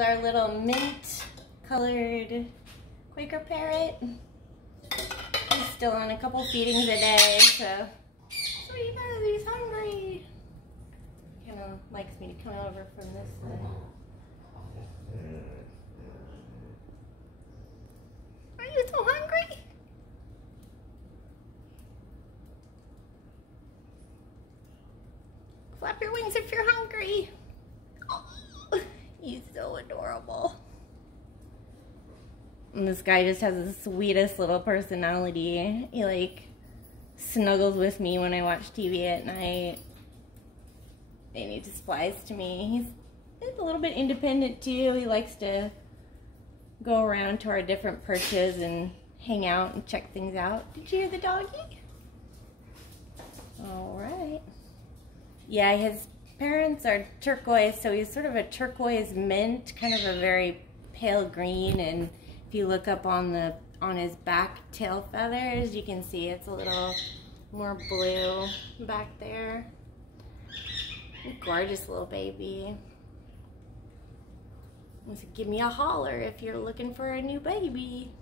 our little mint colored Quaker parrot. He's still on a couple feedings a day, so he knows he's hungry. Kind of likes me to come over from this side. Are you so hungry? Flap your wings if you're hungry. Oh, he's so adorable. And this guy just has the sweetest little personality. He like snuggles with me when I watch TV at night. And he just flies to me. He's a little bit independent too. He likes to go around to our different perches and hang out and check things out. Did you hear the doggy? All right. Yeah, his parents are turquoise, so he's sort of a turquoise mint, kind of a very pale green, and if you look up on his back tail feathers, you can see it's a little more blue back there. Gorgeous little baby. Give me a holler if you're looking for a new baby.